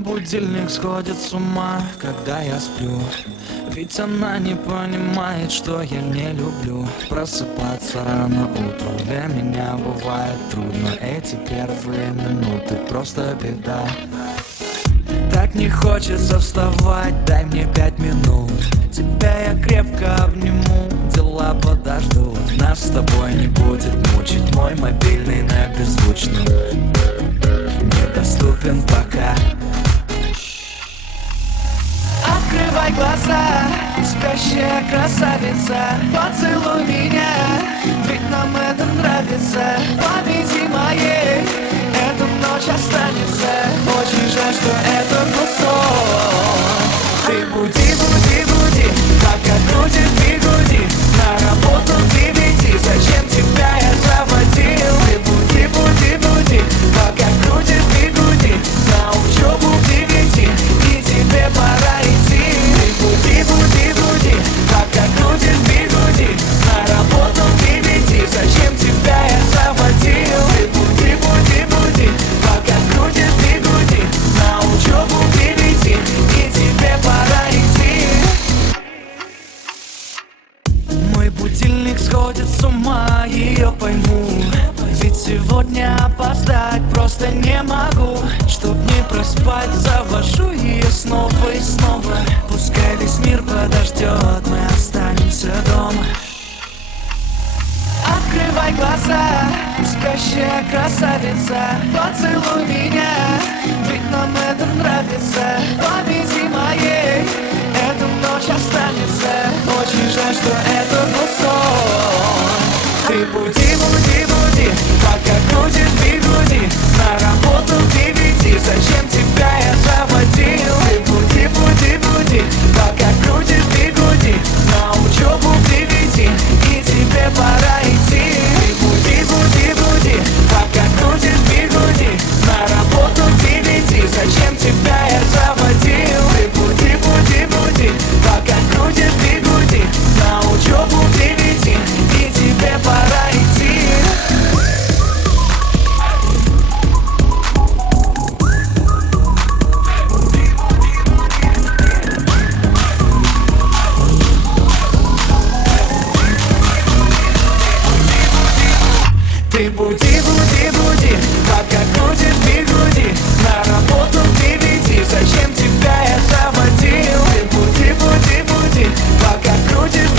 будильник сходит с ума, когда я сплю. Ведь она не понимает, что я не люблю просыпаться рано утром. Для меня бывает трудно, эти первые минуты просто беда. Так не хочется вставать, дай мне 5 минут. Тебя я крепко обниму, дела подождут. Нас с тобой не будет мучить мой мобильный на беззвучном, недоступен пока. Открывай глаза, спящая красавица, поцелуй меня, ведь нам это нравится. Памяти моей эта ночь останется. Очень жаль, что это был сон. Ты буди, буди, буди, пока крутит бигуди. На работу к 9, зачем тебя я заводил? Ты буди, буди, буди, пока крутит бигуди. На учебу к 9, и тебе пора идти. Ты буди, буди, буди, пока крутит бигуди. На работу к 9, зачем тебя я заводил? Ты буди, буди, буди, пока крутит бигуди. На учебу к 9, и тебе пора идти. Мой будильник сходит с ума, ее пойму. Ведь сегодня опоздать просто не могу. Чтоб не проспать, завожу ее снова и снова. Пускай весь мир подождет, мы останемся дома. Открывай глаза, спящая красавица, поцелуй меня, ведь нам это нравится. Памяти моей эта ночь останется. Очень жаль, что это был сон. Ты буди, буди, буди, пока крутит бигуди. На работу к 9, зачем тебя я заводил? Ты буди, буди, буди, пока крутит бигуди. На учебу к 9, и тебе пора идти. Ты буди, буди, буди, пока крутит бигуди. На работу к 9, зачем тебя я заводил? Ты буди, буди, буди, пока крутит бигуди. На учебу к 9, и тебе пора идти. Ты буди, буди, буди, пока крутит бигуди. На работу к 9, зачем тебя я заводил? Ты буди, буди, буди, пока крутит